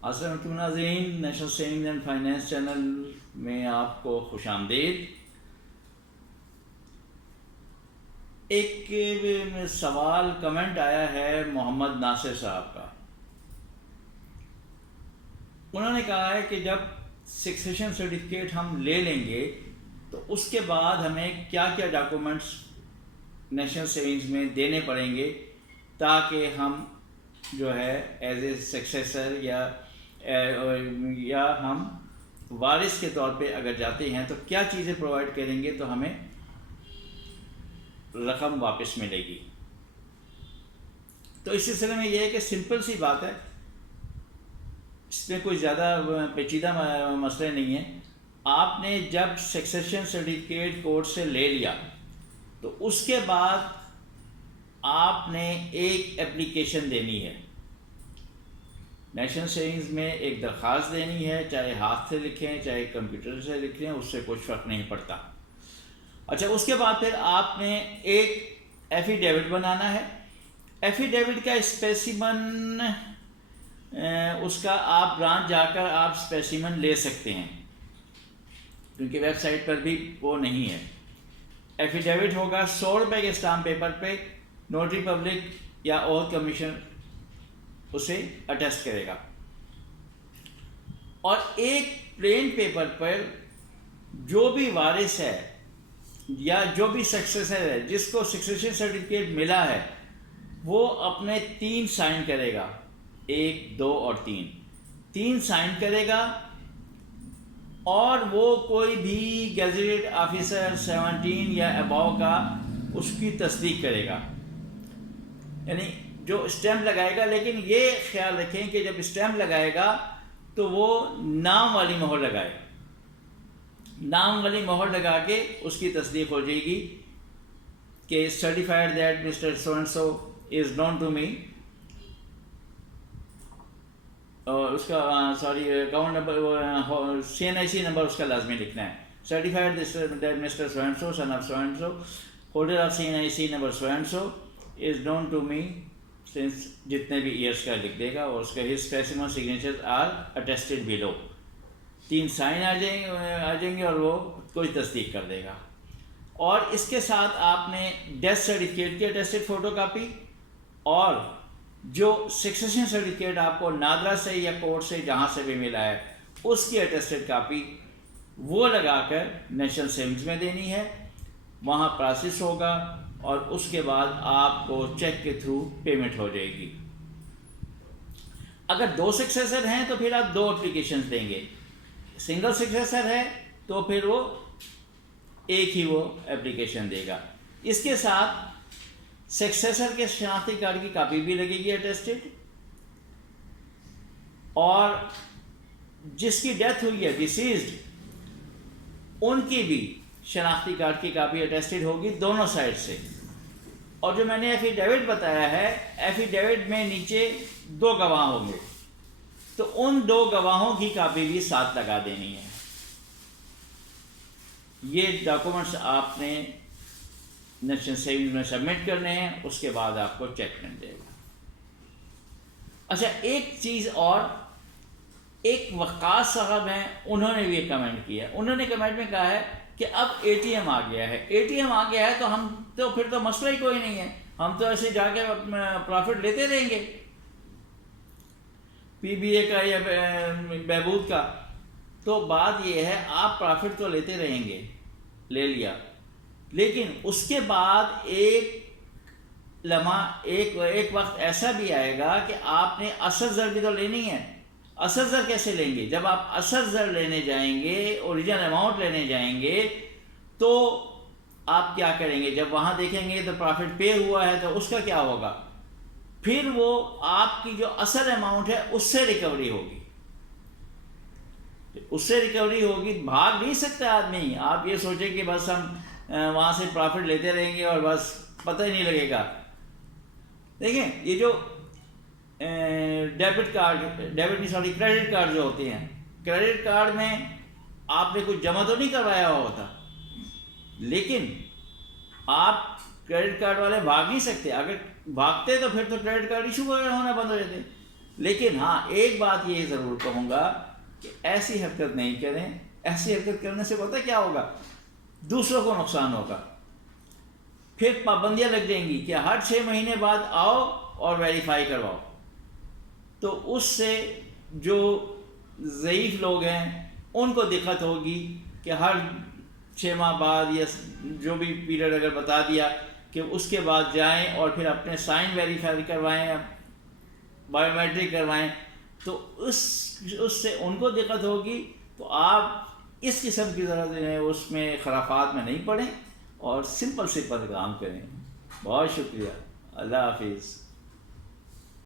السلام علیکم ناظرین، national savings and finance channel میں آپ کو خوش آمدید۔ ایک سوال کمنٹ آیا ہے محمد ناصر صاحب کا۔ انہوں نے کہا ہے کہ جب سکسیشن سرٹیفکیٹ ہم لے لیں گے تو اس کے بعد ہمیں کیا کیا ڈاکومنٹس نیشنل سیونگز میں دینے پڑیں گے تاکہ ہم جو ہے ایز اے سکسیسر یا ہم وارث کے طور پہ اگر جاتے ہیں تو کیا چیزیں پرووائڈ کریں گے تو ہمیں رقم واپس ملے گی۔ تو اس سلسلے میں یہ ہے کہ سمپل سی بات ہے، اس میں کوئی زیادہ پیچیدہ مسئلے نہیں ہے۔ آپ نے جب سکسیشن سرٹیفکیٹ کورٹ سے لے لیا تو اس کے بعد آپ نے ایک اپلیکیشن دینی ہے، نیشنل سیونگز میں ایک درخواست دینی ہے، چاہے ہاتھ سے لکھیں چاہے کمپیوٹر سے لکھیں، اس سے کچھ فرق نہیں پڑتا۔ اچھا، اس کے بعد پھر آپ نے ایک ایفیڈیوٹ بنانا ہے۔ ایفیڈیوٹ کا اسپیسیمن اس کا آپ برانچ جا کر آپ اسپیسیمن لے سکتے ہیں، کیونکہ ویب سائٹ پر بھی وہ نہیں ہے۔ ایفیڈیوٹ ہوگا 100 روپے کے اسٹامپ پیپر پہ، نوٹری پبلک یا اوتھ کمیشن اسے اٹیسٹ کرے گا، اور ایک پلین پیپر پر جو بھی وارث ہے یا جو بھی سکسیسر ہے جس کو سکسیشن سرٹیفکیٹ ملا ہے وہ اپنے 3 سائن کرے گا، 1 2 اور 3 سائن کرے گا، اور وہ کوئی بھی گیزیٹڈ آفیسر 17 یا اباؤ کا اس کی تصدیق کرے گا، یعنی جو اسٹیمپ لگائے گا۔ لیکن یہ خیال رکھیں کہ جب اسٹیمپ لگائے گا تو وہ نام والی مہر لگائے، نام والی مہر لگا کے اس کی تصدیق ہو جائے گی کہ certified that mister so and so is known to me, اور اس کا اکاؤنٹ نمبر CNIC نمبر اس کا لازمی لکھنا ہے۔ Certified that mister so and so son of so and so holder of CNIC number so and so is known to me since جتنے بھی ایئرس کا لکھ دے گا، اور اس کا his specimen signature are attested below, 3 sign آ جائیں گے اور وہ کوئی تصدیق کر دے گا۔ اور اس کے ساتھ آپ نے ڈیتھ سرٹیفکیٹ کی اٹیسٹڈ فوٹو کاپی، اور جو سکسیشن سرٹیفکیٹ آپ کو نادرا سے یا کورٹ سے جہاں سے بھی ملا ہے اس کی اٹیسٹڈ کاپی وہ لگا کر نیشنل سیونگز میں دینی ہے، وہاں پروسیس ہوگا، اور اس کے بعد آپ کو چیک کے تھرو پیمنٹ ہو جائے گی۔ اگر 2 سکسیسر ہیں تو پھر آپ 2 اپلیکیشنز دیں گے، سنگل سکسیسر ہے تو پھر وہ ایک ہی وہ اپلیکیشن دے گا۔ اس کے ساتھ سکسیسر کے شناختی کارڈ کی کاپی بھی لگے گی اٹیسٹڈ، اور جس کی ڈیتھ ہوئی ہے ڈیسیزڈ ان کی بھی شناختی کارڈ کی کاپی اٹیسٹڈ ہوگی دونوں سائڈ سے۔ اور جو میں نے ایفیڈیوٹ بتایا ہے، ایفیڈیوٹ میں نیچے 2 گواہ ہوں گے، تو ان 2 گواہوں کی کاپی بھی ساتھ لگا دینی ہے۔ یہ ڈاکومنٹس آپ نے نیشنل سیونگز میں سبمٹ کرنے ہیں، اس کے بعد آپ کو چیک مل جائے گا۔ اچھا، ایک چیز اور، ایک وقاص صاحب ہیں، انہوں نے بھی ایک کمنٹ کیا، انہوں نے کمنٹ میں کہا ہے کہ اب ATM آ گیا ہے، ATM آ گیا ہے تو ہم تو پھر تو مسئلہ ہی کوئی نہیں ہے، ہم تو ایسے جا کے پروفٹ لیتے رہیں گے PBA کا یا بہبود کا۔ تو بات یہ ہے، آپ پروفٹ تو لیتے رہیں گے، لے لیا، لیکن اس کے بعد ایک وقت ایسا بھی آئے گا کہ آپ نے اصل زر بھی تو لینی ہے۔ اصل زر کیسے لیں گے؟ جب آپ اصل زر لینے جائیں گے، اوریجنل اماؤنٹ لینے جائیں گے، تو آپ کیا کریں گے؟ جب وہاں دیکھیں گے تو پروفٹ پے ہوا ہے تو اس کا کیا ہوگا؟ پھر وہ آپ کی جو اصل اماؤنٹ ہے اس سے ریکوری ہوگی، اس سے ریکوری ہوگی۔ بھاگ نہیں سکتا آدمی، آپ یہ سوچیں کہ بس ہم وہاں سے پروفٹ لیتے رہیں گے اور بس پتہ ہی نہیں لگے گا۔ دیکھیں، یہ جو کریڈٹ کارڈ جو ہوتے ہیں، کریڈٹ کارڈ میں آپ نے کچھ جمع تو نہیں کروایا ہوا ہوتا، لیکن آپ کریڈٹ کارڈ والے بھاگ نہیں سکتے، اگر بھاگتے تو پھر تو کریڈٹ کارڈ ایشو ہونا بند ہو جاتے۔ لیکن ہاں ایک بات یہ ضرور کہوں گا کہ ایسی حرکت نہیں کریں. ایسی حرکت کرنے سے پتہ کیا ہوگا؟ دوسروں کو نقصان ہوگا. پھر پابندیاں لگ جائیں گی کہ ہر 6 مہینے بعد آؤ اور ویریفائی کرواؤ. تو اس سے جو ضعیف لوگ ہیں ان کو دقت ہوگی کہ ہر 6 ماہ بعد یا جو بھی پیریڈ اگر بتا دیا کہ اس کے بعد جائیں اور پھر اپنے سائن ویریفائی کروائیں، بایو میٹرک کروائیں، تو اس سے ان کو دقت ہوگی. تو آپ اس قسم کی ذرا جو ہے اس میں خرافات میں نہیں پڑیں اور سمپل کام کریں. بہت شکریہ. اللہ حافظ.